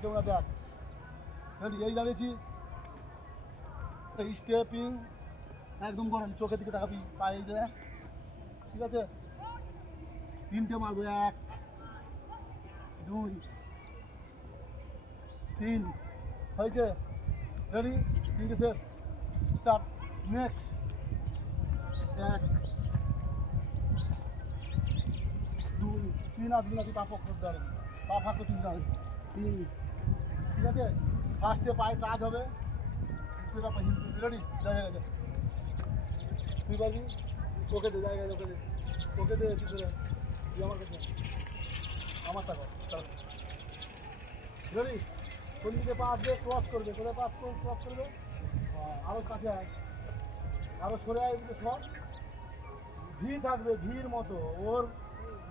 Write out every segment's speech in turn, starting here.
কেউ না দেখ রেডি এই দাঁড়িয়েছি স্টেপিং একদম করেন চোখের দিকে তাকাবি পায়ে এই দেখ ঠিক আছে 3টে মারবো 1 2 3 হয়েছে রেডি 3টে শেষ স্টার্ট নেক্সট 1 2 3 আসবি না তুই পা পক করতে পারবি পা ফাঁক করতে হবে 3 ঠিক আছে ফার্স্টে পায়ে টাচ হবে রেডি জায়গা গেছে তুই পারবি ওকে দে জায়গায় ওকে দে তুই করে তুই আমার কাছে আমারটা কর রেডি কোন দিকে পা আসবে ক্রস করবে কোথায় পা ক্রস করবে আরও কাছে আয় আরও সরে আয় দিকে সর ভি থাকবে ভির মতো ওর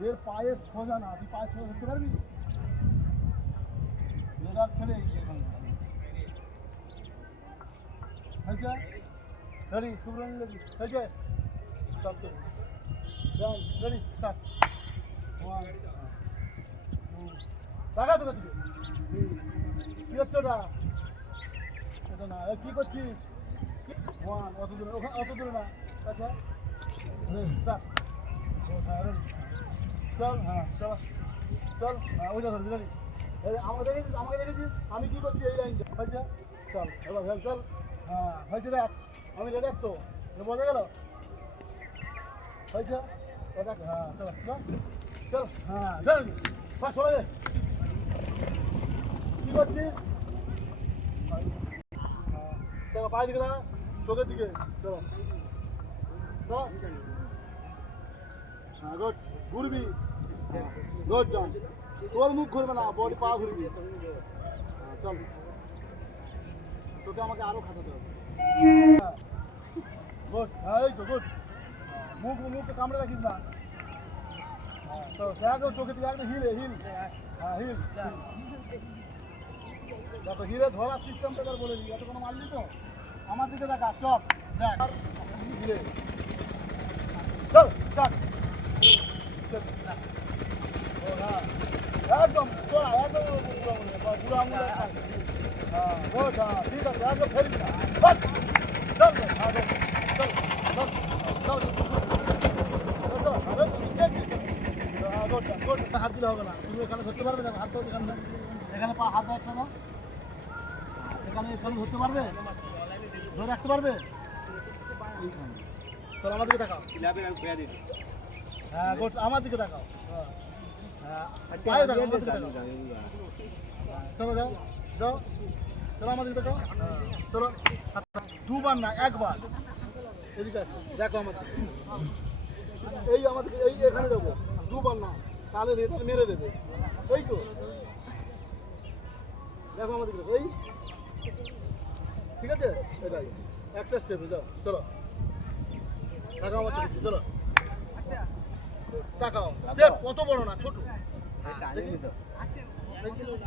এর পায়ে সোজা না তুই পায়ে সোজা ধরতে পারবি লেদার ছেড়ে এখানে হয়েছে রেডি সুব্রমণ রেডি হয়েছে স্টার্ট করবি রেডি স্টার্ট 1 2 টাকা তোকে দিকে কি হচ্ছে ওটা এটা না কি করছিস 1 অত দূরে ওখানে অত দূরে না আচ্ছা স্টার্ট চল হ্যাঁ চল চল হ্যাঁ ওইটা ধরবি রেডি আমাকে দেখেছিস আমি কি করছি এই লাইনটা হয়েছে চল এবার ভেল চল হ্যাঁ হয়েছে দেখ আমি রেডি তো বোঝা গেল হয়েছে দেখ হ্যাঁ চল চল হ্যাঁ চল ফার্স্ট চলে কি করছিস চলো পায়ের দিকে দাঁড়া চোখের দিকে চলো হ্যাঁ গুড ঘুরবি গুড জন তোর মুখ ঘুরবে না বডি পা ঘুরবি চল তোকে আমাকে আরো খাটাতে হবে গুড এই তো গুড মুখকে কামড়ে রাখিস না তো দেখো চোখের দিকে একদম হিল হ্যাঁ হিল দেখো হিলে ধরার সিস্টেমটা তার বলে দিই এত কোনো মারলি তো আমার দিকে দেখা স্টপ দেখ হিলে চল স্টার্ট একদম চড়া একদম পুরো আঙুলে হ্যাঁ গুড হ্যাঁ ঠিক আছে একদম ফেলবি না চল হ্যাঁ চল হাত দিলে হবে না তুমি এখানে ধরতে পারবে না হাত এখানে এখানে পা হাত রাখতে না এখানে ধরতে পারবে ধরে রাখতে পারবে চল আমার দিকে দেখাও হ্যাঁ গোট আমার দিকে দেখাও চলো যাও যাও চলো আমার দিকে দেখাও চলো দুবার না একবার এদিকে আসো দেখো আমার এই আমাদের এই এখানে যাবো দুবার না তাহলে রেটার মেরে দেবে এই তো দেখো আমাদের এই ঠিক আছে এটাই একটা স্টেপে যাও চলো তাকাও আমার চোখে চলো তাকাও স্টেপ কত বড় না ছোট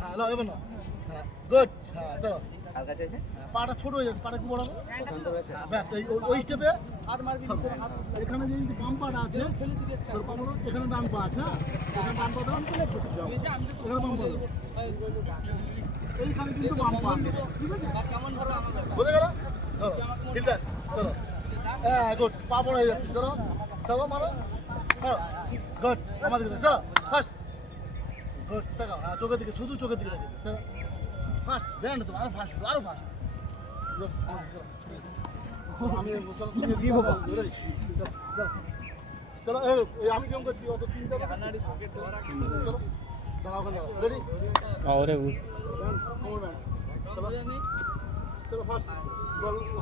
হ্যালো এবার না হ্যাঁ গুড হ্যাঁ চলো পাটা ছোট হয়ে যাচ্ছে পাটা কি বড় হবে ব্যাস এই ওই স্টেপে এখানে যে বাম পাটা আছে এখানে ডান পা আছে এখানে ডান পা দাও এখানে বাম পা দাও এইখানে কিন্তু বাম পা ঠিক আছে বুঝে গেল ঠিক আছে চলো হ্যাঁ গুড পা বড় হয়ে যাচ্ছে চলো চলো মারো গুড আমাদের দিকে চলো ফার্স্ট গুড তাকাও হ্যাঁ চোখের দিকে শুধু চোখের দিকে দেখো চলো ফার্স্ট ব্যান্ড তো আরো ফাস্ট আমি চলো আমি কেমন করছি অত তিনটা চলো দাঁড়াও রেডি চলো ফার্স্ট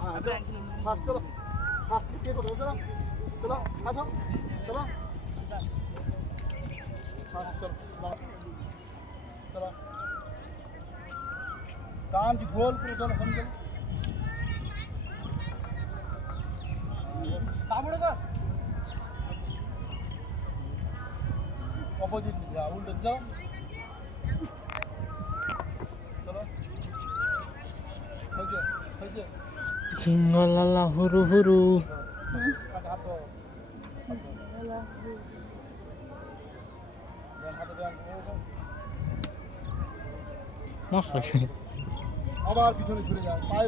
হ্যাঁ ফার্স্ট চলো ফার্স্ট কে করবে চলো চলো আসো চলো চলো काम की गोल पूरा चलो हम चलो सामने का ऑपोजिट या उल्टा चलो चलो होजे सिंगलाला हुरु हुरु মশাই আবার পিছনে ঘুরে যায় পায়ে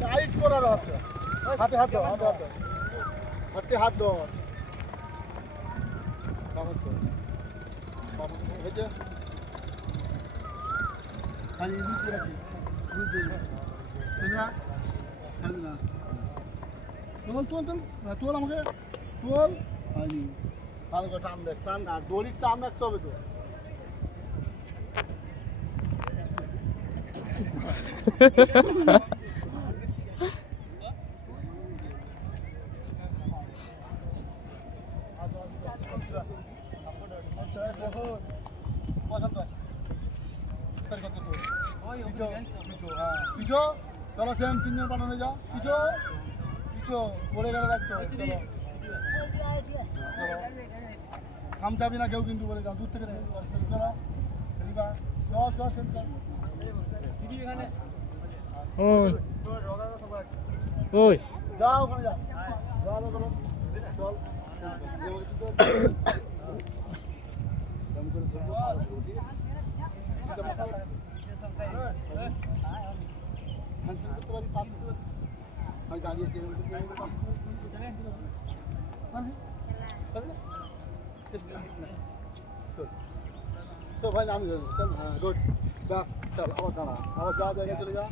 টাইট করার হাতে হাতে হাত দাও হাতে হাত দাও হাতে হাত দাও কাগজ করো হয়েছে খালি ইঁদুর দিয়ে রাখি ইঁদুর দিয়ে ছাড়বি না ছাড়বি না তোল তোল তোল তোল আমাকে তোল হয়নি ভালো করে টান দেখ টান না দড়ির টান রাখতে হবে তো পিছো চলো সেম তিনজন পাঠানো যাও পিছো পিছো পড়ে গেলে দেখতো চলো খাম যাবি না কেউ কিন্তু বলে যাও দূর থেকে চলো খেলিবা চল চল খেলতে ওই ওই যাও ওখানে যাও চলো চলো চল तो भाई नाम चल हाँ गुड बस चल और गाना और जा जाएगा चले जा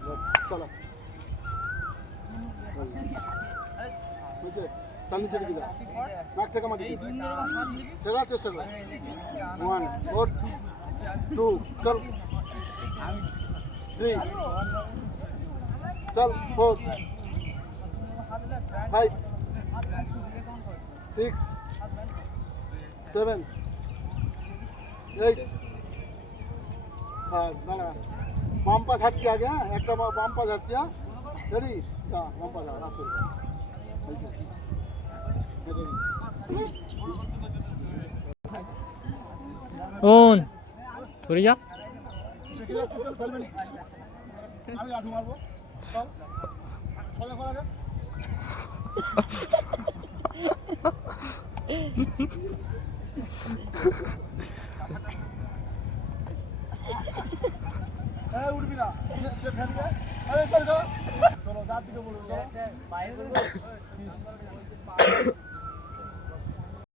गुड चलो मुझे चल नीचे दिखे जा नाक टका मत चला चेष्टा करो 1 और 2 चल 3 चल 4 5 6 7 8 ছাড় দাঁড়া বাম পা ছাড়ছি আগে হ্যাঁ একটা বাম পা ছাড়ছি হ্যাঁ রেডি যা বাম পা ছাড় আসতে ওন সরে যা আমি আঠু মারবো চল সোজা কর আগে উঠবি না ফেলবে চলো যার দিকে বলবো